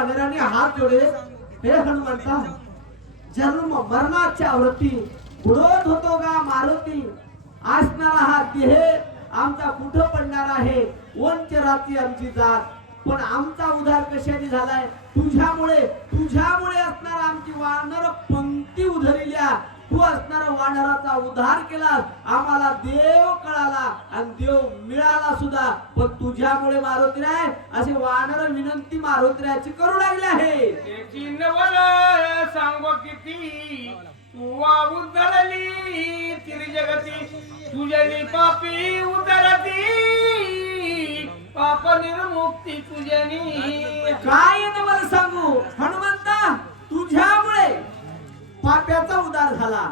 वानराने हात जोडले, हे हनुमंता, जन्म मरणाच्या वरती बुडत होतो का मारुती, असणारा हा देह आमचा कुठं पडणार आहे, वंचराची आमची जात, पण आमचा उद्धार कशाने झालाय, तुझ्यामुळे असणारा आमची वानर पंक्ती उधरल्या, तू असणारा वानराचा उद्धार केला, आम्हाला देव कळाला आणि देव मिळाला सुद्धा, पण तुझ्यामुळे मारुतीराय असे वानर विनंती मारुतीरायाची करू लागले आहे. त्याची नवल सांगो किती तू उद्धरली त्रिजगती, तुझ्यानी पापी उद्धरती, पाप निर्मुक्ती तुझ्यानी. काय ते मला सांगू हनुमंता, तुझ्यामुळे पाप्याचा उद्धार झाला,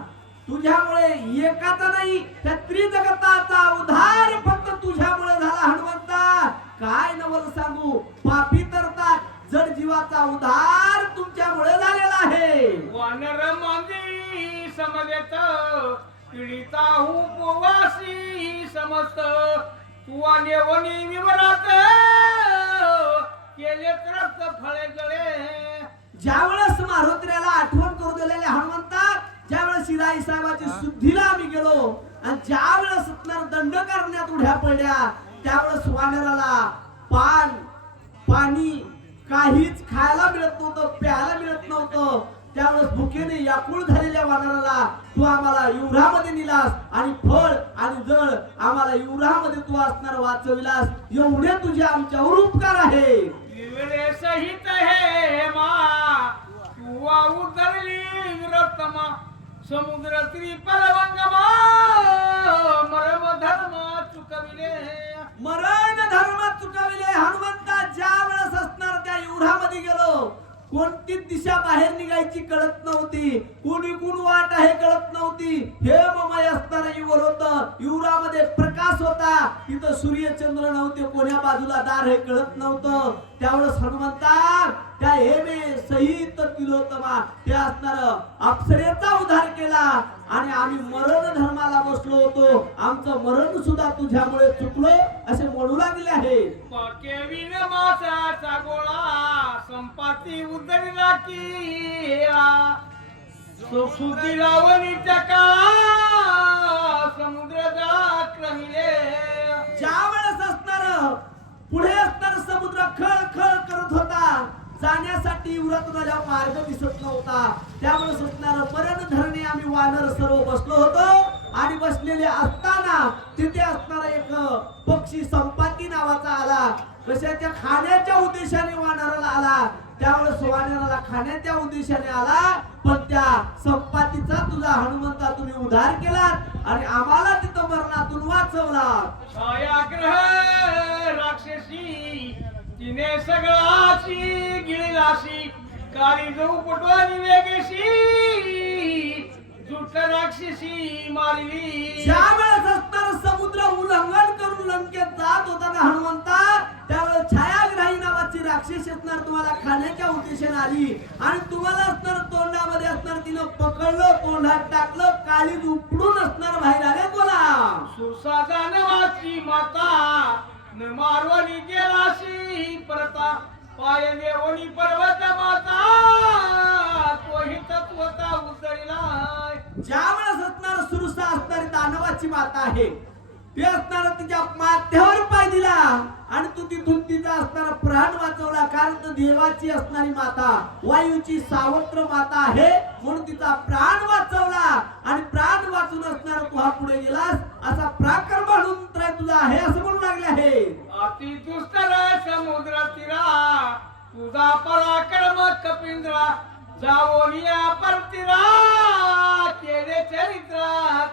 तुझ्यामुळे एकाचा नाही त्या त्रिजगताचा उद्धार फक्त तुझ्यामुळे झाला हनुमंता. काय नवल सांगू, पापी तरतात जड जीवाचा उद्धार तुमच्यामुळे झालेला आहे. वानर मांदी समवेत पीडिता उपवासी समस्त, तू आलेवनी विवरात केले त्रस्त फळे गळे. ज्यावेळेस मारुतीला आठवण करू दिलेले हनुमंता, ज्यावेळेस शिराई साहेबाची शुद्धीला आम्ही गेलो आणि ज्यावेळेस दंड करण्यात उड्या पडल्या, त्यावेळेस वानराला पाणी काहीच खायला मिळत नव्हतं, प्यायला मिळत नव्हतं. त्यावेळेस भुकेने व्याकुळ झालेल्या वानराला तू आम्हाला युवरामध्ये नेलास आणि फळ आणि जळ आम्हाला युवरामध्ये तू असणार वाचविलास, एवढे तुझे आमच्यावर उपकार आहे. विवेळे सहित हे मा तू उद्धरली विरतमा, समुद्र त्रिपलवंगमा मरम धर्म चुकविले. मरण धर्म चुकविले हनुमंता, ज्या वेळेस असणार त्या युवरामध्ये गेलो, कोणती दिशा बाहेर निघायची कळत नव्हती, कोणी कोण वाट आहे कळत नव्हती. हे ममय असणारा युवर होत, युवरामध्ये प्रकाश होता, तिथं सूर्य चंद्र नव्हते, कोण्या बाजूला दार हे कळत नव्हतं. त्यावेळेस हनुमंता त्या हेमे सहित तिलोत्तमा ते असणार अप्सरेचा उद्धार केला आणि आम्ही मरण धर्माला बसलो होतो, आमचं मरण सुद्धा तुझ्यामुळे चुकलो असे म्हणू लागले आहे. केविन मासाचा गोळा संपाती उद्धरला केला, सुखी लावणीच्या का समुद्र जाक्रमिले. ज्या वेळेस असणार पुढे असणार समुद्र खळ खळ करत होता, जाण्यासाठी व्रत झाल्यावर मार्ग दिसत नव्हता, त्यावेळेस असणार मरण धरणे आम्ही वानर सर्व बसलो होतो आणि बसलेले असताना तिथे असणारा एक पक्षी संपाती नावाचा आला, कशाच्या खाण्याच्या उद्देशाने वानराला आला. त्यावेळेस वानराला खाण्याच्या उद्देशाने आला, पण त्या संपातीचा तुझा हनुमंता तुम्ही उद्धार केला आणि आम्हाला तिथं मरणातून वाचवला. छायाग्रह राक्षसी तिने सगळाशी गिळीलाशी, काळी जाऊ पटवानी वेगेशी जुट राक्षसी मारली. ज्यावेळेस असणार समुद्र उल्लंघन करून लंकेत जात होता ना हनुमंता, त्यावेळेस छायाग्राही नावाची राक्षसी असणार तुम्हाला खाण्याच्या उद्देशाने आली आणि तुम्हाला असणार तोंडामध्ये असणार तिनं पकडलं, तोंडात टाकलं, काळी उपडून असणार बाहेर आले. बोला सुसादा नावाची माता न मारवणी गेलाशी परता, पाय देवणी पर्वत माता तोही तत्वता उतरला. ज्यावेळेस असणार सुरसा असणारी दानवाची माता आहे, ते असणार तिच्या माथ्यावर पाय दिला आणि तू तिथून तिचा असणारा प्राण वाचवला, कारण तो देवाची असणारी माता, वायूची सावत्र माता आहे म्हणून तिचा प्राण वाचवला आणि प्राण वाचून असणार तू हा पुढे गेलास, असा पराक्रम म्हणून तुझा आहे असं म्हणू लागले आहे. अति दुस्तर समुद्र तीरा तुझा पराक्रम कपिंद्रा, जावोनिया परतीरा केले चरित्र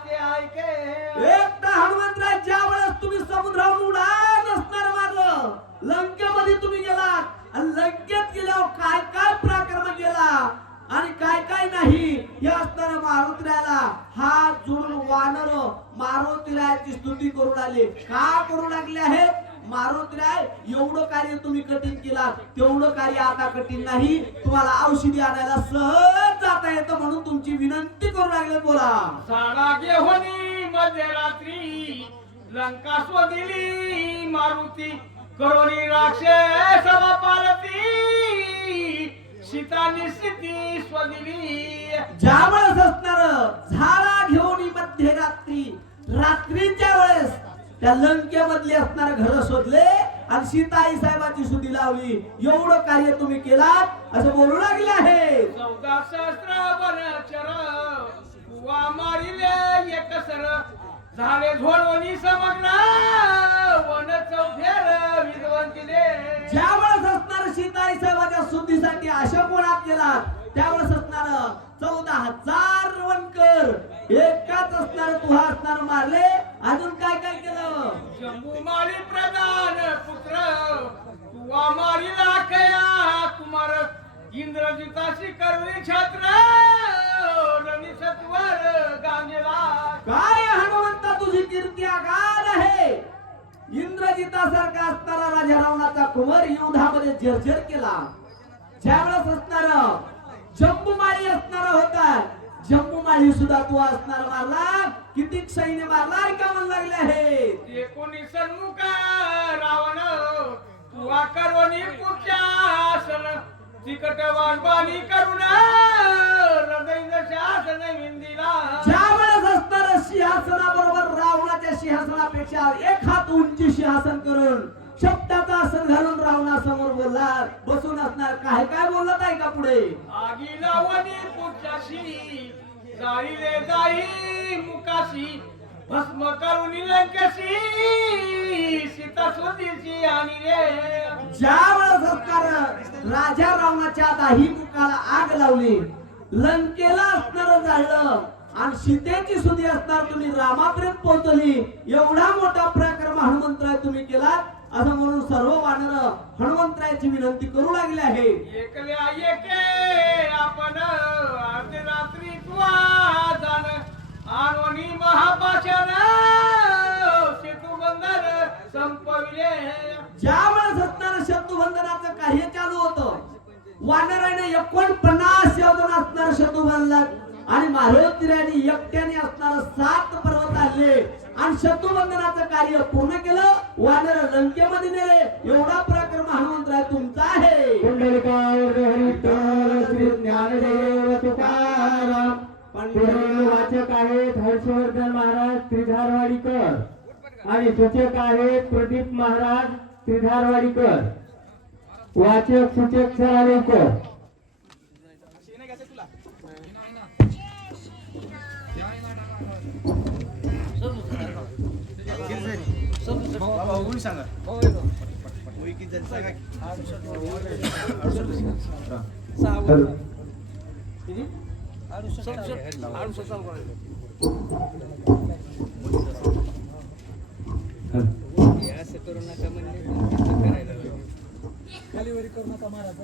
ते ऐके. एकटा हनुमंतराय ज्या वेळेस तुम्ही समुद्रावर उडान असणार मारलं, लंकेमध्ये तुम्ही गेलात आणि लंकेत गेल्यावर काय काय पराक्रम केला आणि काय काय नाही हे असताना मारुतीरायाला हात जोडून वानर मारुतीरायाची स्तुती करून आले. का करू लागले आहेत? मारुतीराय एवढं कार्य तुम्ही कठीण केला, तेवढं कार्य आता कठीण नाही, तुम्हाला औषधी आणायला सहज जाता येतं म्हणून तुमची विनंती करू लागले. बोला साडा घेऊन मध्यरात्री लंका स्वदिली मारुती, करोनी राक्षस पार्वती सीता निश्चिती स्वदिली ज्यावेळेस असणार झाडा घेऊन मध्यरात्री रात्रीच्या वेळेस त्या लंकेमधली असणार घर शोधले आणि सीता आई साहेबाची सुधी लावली. एवढं कार्य तुम्ही केलात असं बोलू लागले आहे. 14 सहस्त्र वनचर कुवा मारिले एक सर झाले झोडवणी समग्र वन चौफेर विद्वंतीले. ज्यावेळेस असणार सीता आई साहेबाच्या शुद्धीसाठी अशोकवनात गेला त्यावेळेस असणार 14,000 वनकर एकाच असणार तुहा असणार मारले. अजून काय काय केलं? जम्बू मारी प्रधान पुत्र तुवा मारिला कया कुमार इंद्रजिताशी करुणी छात्र रणी सत्वर गांगेला. काय हनुमंता तुझी कीर्ती आगार आहे. इंद्रजितासारखा असणारा राजा रावणाचा कुमार युद्धामध्ये जर्जर केला. ज्यावेळेस असणार जम्बूमाळी असणारा होता जम्बूमाळी सुद्धा तू असणार मारला. किती सैन्य मारला का म्हणू लागले आहे. 19 सन्मुख रावण तुवा करुणी पुच्यासन तिकट वाणवाणी करुण हृदय शासन विंदिला. ज्यावेळेस असणार सिंहासनाबरोबर रावणाच्या सिंहासनापेक्षा एक हात उंची सिंहासन करून शब्दाचा आसन घालून रावणासमोर बोलला. बसून असणार काय काय बोलत आहे का पुढे. आगी लावणी पुच्याशी जाळीले जाई मुकाशी भस्म करुणी लंकेशी सीता स्वदेशी आणि रे. ज्यावेळेस असणार राजा रावणाच्या दाही मुखाला आग लावली लंकेला असणार जाळलं आणि सीतेची सुधी असणार तुम्ही रामापर्यंत पोहोचली. एवढा मोठा पराक्रम हनुमंतराय तुम्ही केला असं म्हणून सर्व वानर हनुमंतरायाची विनंती करू लागले आहे. एकल्या एके आपण अर्धरात्री तुवा जाण आणोनी महापाषाण सेतू बंधन संपविले. ज्यावेळेस असणार शत्रुबंधनाचं कार्य चालू होतं वानराने 49 योजन असणार शत्रू बांधला आणि मारोतीराने एकट्याने असणार 7 पर्वत आणले आणि शत्रुबंधनाचं कार्य पूर्ण केलं. वानर लंकेमध्ये नेले. एवढा पराक्रम हनुमंतराय तुमचा आहे. कुंडलिकावर हरिविठ्ठल श्री ज्ञानदेव तुकाराम. पुढील वाचक आहेत हर्षवर्धन महाराज त्रिधारवाडीकर आणि सूचक आहेत प्रदीप महाराज त्रिधारवाडीकर. वाचक सूचक सरालेकर. खालीवरी करू नका महाराज.